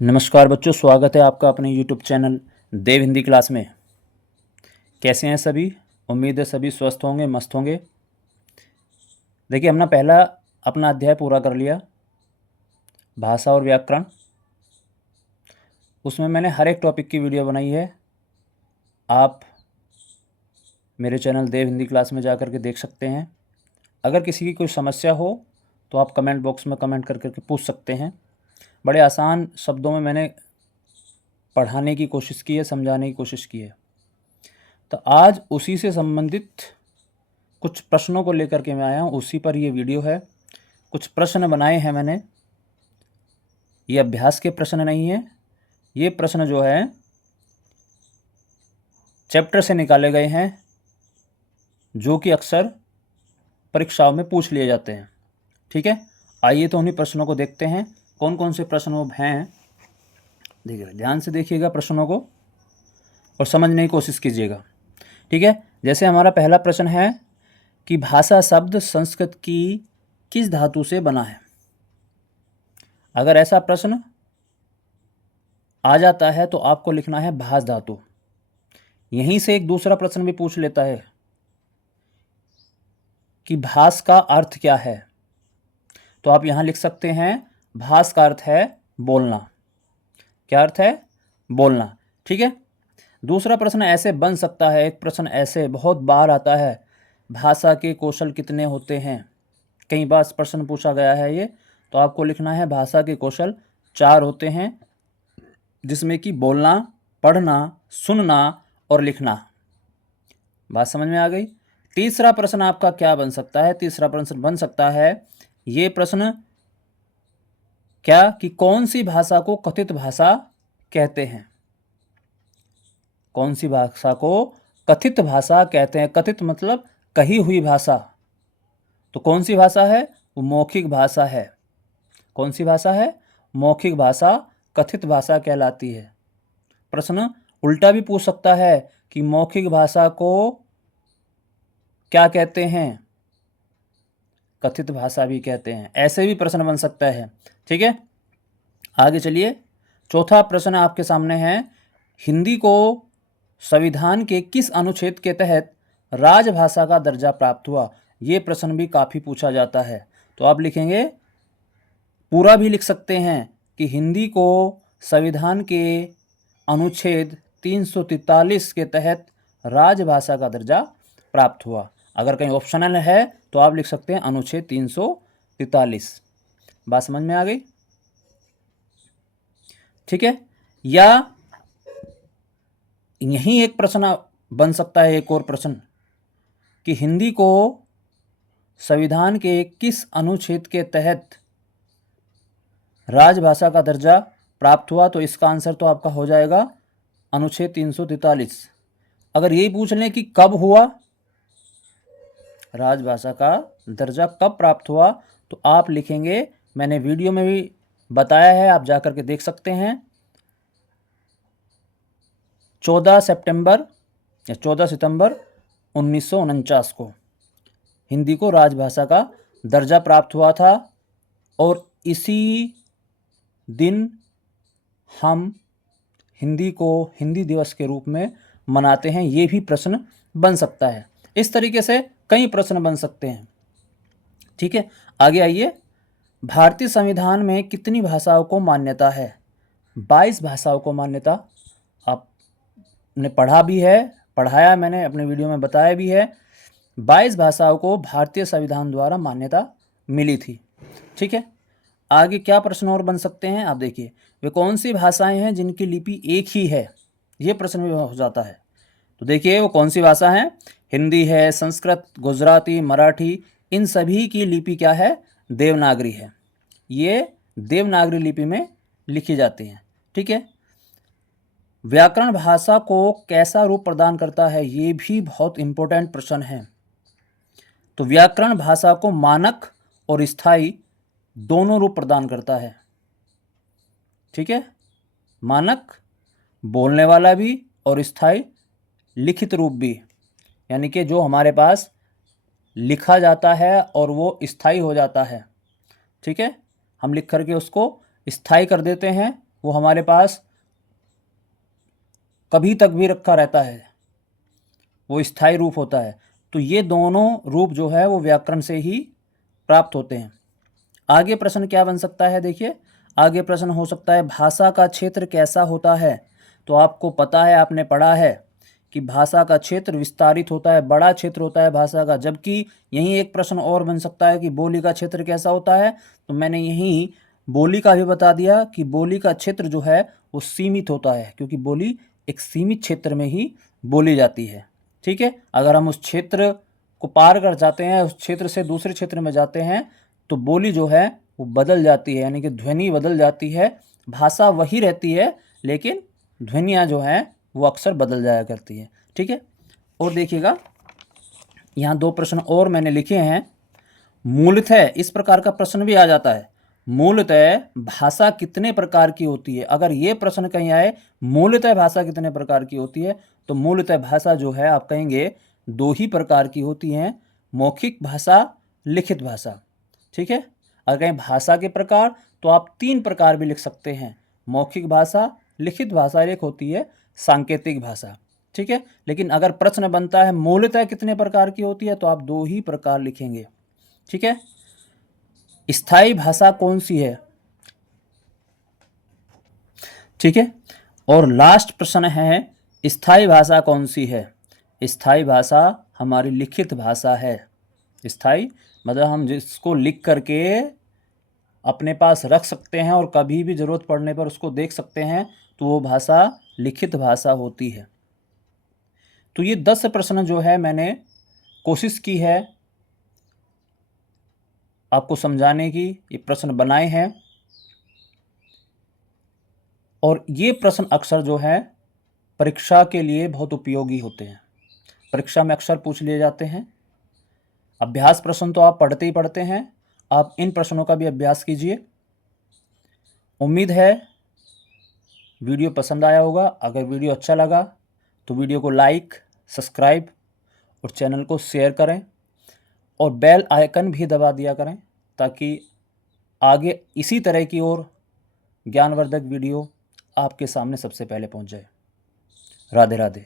नमस्कार बच्चों, स्वागत है आपका अपने YouTube चैनल देव हिंदी क्लास में। कैसे हैं सभी? उम्मीद है सभी स्वस्थ होंगे, मस्त होंगे। देखिए, हमने पहला अपना अध्याय पूरा कर लिया, भाषा और व्याकरण। उसमें मैंने हर एक टॉपिक की वीडियो बनाई है। आप मेरे चैनल देव हिंदी क्लास में जा कर के देख सकते हैं। अगर किसी की कोई समस्या हो तो आप कमेंट बॉक्स में कमेंट कर करके पूछ सकते हैं। बड़े आसान शब्दों में मैंने पढ़ाने की कोशिश की है, समझाने की कोशिश की है। तो आज उसी से संबंधित कुछ प्रश्नों को लेकर के मैं आया हूँ, उसी पर ये वीडियो है। कुछ प्रश्न बनाए हैं मैंने। ये अभ्यास के प्रश्न नहीं है, ये प्रश्न जो है चैप्टर से निकाले गए हैं, जो कि अक्सर परीक्षाओं में पूछ लिए जाते हैं। ठीक है, आइए तो उन्हीं प्रश्नों को देखते हैं। कौन कौन से प्रश्न वो हैं, देखिए ध्यान से देखिएगा प्रश्नों को और समझने की कोशिश कीजिएगा। ठीक है, जैसे हमारा पहला प्रश्न है कि भाषा शब्द संस्कृत की किस धातु से बना है। अगर ऐसा प्रश्न आ जाता है तो आपको लिखना है भास धातु। यहीं से एक दूसरा प्रश्न भी पूछ लेता है कि भास का अर्थ क्या है, तो आप यहां लिख सकते हैं भास का अर्थ है बोलना। क्या अर्थ है? बोलना। ठीक है, दूसरा प्रश्न ऐसे बन सकता है, एक प्रश्न ऐसे बहुत बार आता है, भाषा के कौशल कितने होते हैं। कई बार प्रश्न पूछा गया है ये, तो आपको लिखना है भाषा के कौशल 4 होते हैं, जिसमें कि बोलना, पढ़ना, सुनना और लिखना। बात समझ में आ गई? तीसरा प्रश्न आपका क्या बन सकता है? तीसरा प्रश्न बन सकता है ये प्रश्न क्या कि कौन सी भाषा को कथित भाषा कहते हैं। कौन सी भाषा को कथित भाषा कहते हैं? कथित मतलब कही हुई भाषा। तो कौन सी भाषा है? वो मौखिक भाषा है। कौन सी भाषा है? मौखिक भाषा कथित भाषा कहलाती है। प्रश्न उल्टा भी पूछ सकता है कि मौखिक भाषा को क्या कहते हैं? कथित भाषा भी कहते हैं। ऐसे भी प्रश्न बन सकता है। ठीक है, आगे चलिए। चौथा प्रश्न आपके सामने है, हिंदी को संविधान के किस अनुच्छेद के तहत राजभाषा का दर्जा प्राप्त हुआ। ये प्रश्न भी काफ़ी पूछा जाता है। तो आप लिखेंगे, पूरा भी लिख सकते हैं कि हिंदी को संविधान के अनुच्छेद 343 के तहत राजभाषा का दर्जा प्राप्त हुआ। अगर कहीं ऑप्शनल है तो आप लिख सकते हैं अनुच्छेद 343। बात समझ में आ गई? ठीक है, या यही एक प्रश्न बन सकता है, एक और प्रश्न कि हिंदी को संविधान के किस अनुच्छेद के तहत राजभाषा का दर्जा प्राप्त हुआ। तो इसका आंसर तो आपका हो जाएगा अनुच्छेद 343। अगर यही पूछ लें कि कब हुआ, राजभाषा का दर्जा कब प्राप्त हुआ, तो आप लिखेंगे, मैंने वीडियो में भी बताया है, आप जाकर के देख सकते हैं, 14 सितंबर 1949 को हिंदी को राजभाषा का दर्जा प्राप्त हुआ था। और इसी दिन हम हिंदी को हिंदी दिवस के रूप में मनाते हैं। ये भी प्रश्न बन सकता है। इस तरीके से कई प्रश्न बन सकते हैं। ठीक है, आगे आइए। भारतीय संविधान में कितनी भाषाओं को मान्यता है? 22 भाषाओं को मान्यता। आपने पढ़ा भी है, पढ़ाया मैंने अपने वीडियो में बताया भी है। 22 भाषाओं को भारतीय संविधान द्वारा मान्यता मिली थी। ठीक है, आगे क्या प्रश्न और बन सकते हैं, आप देखिए। वे कौन सी भाषाएं हैं जिनकी लिपि एक ही है? ये प्रश्न भी हो जाता है। तो देखिए, वो कौन सी भाषा है? हिंदी है, संस्कृत, गुजराती, मराठी। इन सभी की लिपि क्या है? देवनागरी है। ये देवनागरी लिपि में लिखी जाती हैं। ठीक है, व्याकरण भाषा को कैसा रूप प्रदान करता है? ये भी बहुत इंपॉर्टेंट प्रश्न है। तो व्याकरण भाषा को मानक और स्थायी दोनों रूप प्रदान करता है। ठीक है, मानक बोलने वाला भी और स्थायी लिखित रूप भी, यानी कि जो हमारे पास लिखा जाता है और वो स्थायी हो जाता है। ठीक है, हम लिख करके उसको स्थायी कर देते हैं वो हमारे पास कभी तक भी रखा रहता है, वो स्थायी रूप होता है। तो ये दोनों रूप जो है वो व्याकरण से ही प्राप्त होते हैं। आगे प्रश्न क्या बन सकता है, देखिए आगे प्रश्न हो सकता है भाषा का क्षेत्र कैसा होता है। तो आपको पता है, आपने पढ़ा है कि भाषा का क्षेत्र विस्तारित होता है, बड़ा क्षेत्र होता है भाषा का। जबकि यहीं एक प्रश्न और बन सकता है कि बोली का क्षेत्र कैसा होता है। तो मैंने यहीं बोली का भी बता दिया कि बोली का क्षेत्र जो है वो सीमित होता है, क्योंकि बोली एक सीमित क्षेत्र में ही बोली जाती है। ठीक है, अगर हम उस क्षेत्र को पार कर जाते हैं, उस क्षेत्र से दूसरे क्षेत्र में जाते हैं, तो बोली जो है वो बदल जाती है, यानी कि ध्वनि बदल जाती है। भाषा वही रहती है, लेकिन ध्वनियाँ जो हैं वो अक्सर बदल जाया करती है। ठीक है, और देखिएगा यहाँ 2 प्रश्न और मैंने लिखे हैं। मूलतः इस प्रकार का प्रश्न भी आ जाता है, मूलतः भाषा कितने प्रकार की होती है। अगर ये प्रश्न कहीं आए मूलतः भाषा कितने प्रकार की होती है, तो मूलतः भाषा जो है आप कहेंगे 2 ही प्रकार की होती हैं, मौखिक भाषा, लिखित भाषा। ठीक है, अगर कहें भाषा के प्रकार तो आप 3 प्रकार भी लिख सकते हैं, मौखिक भाषा, लिखित भाषा, एक होती है सांकेतिक भाषा। ठीक है, लेकिन अगर प्रश्न बनता है मूलतः कितने प्रकार की होती है, तो आप 2 ही प्रकार लिखेंगे। ठीक है, स्थायी भाषा कौन सी है। ठीक है, और लास्ट प्रश्न है स्थायी भाषा कौन सी है। स्थायी भाषा हमारी लिखित भाषा है। स्थायी मतलब हम जिसको लिख करके अपने पास रख सकते हैं और कभी भी ज़रूरत पड़ने पर उसको देख सकते हैं, तो वो भाषा लिखित भाषा होती है। तो ये 10 प्रश्न जो है मैंने कोशिश की है आपको समझाने की, ये प्रश्न बनाए हैं। और ये प्रश्न अक्सर जो है परीक्षा के लिए बहुत उपयोगी होते हैं, परीक्षा में अक्सर पूछ लिए जाते हैं। अभ्यास प्रश्न तो आप पढ़ते ही पढ़ते हैं, आप इन प्रश्नों का भी अभ्यास कीजिए। उम्मीद है वीडियो पसंद आया होगा। अगर वीडियो अच्छा लगा तो वीडियो को लाइक, सब्सक्राइब और चैनल को शेयर करें, और बेल आइकन भी दबा दिया करें, ताकि आगे इसी तरह की और ज्ञानवर्धक वीडियो आपके सामने सबसे पहले पहुंच जाए। राधे राधे।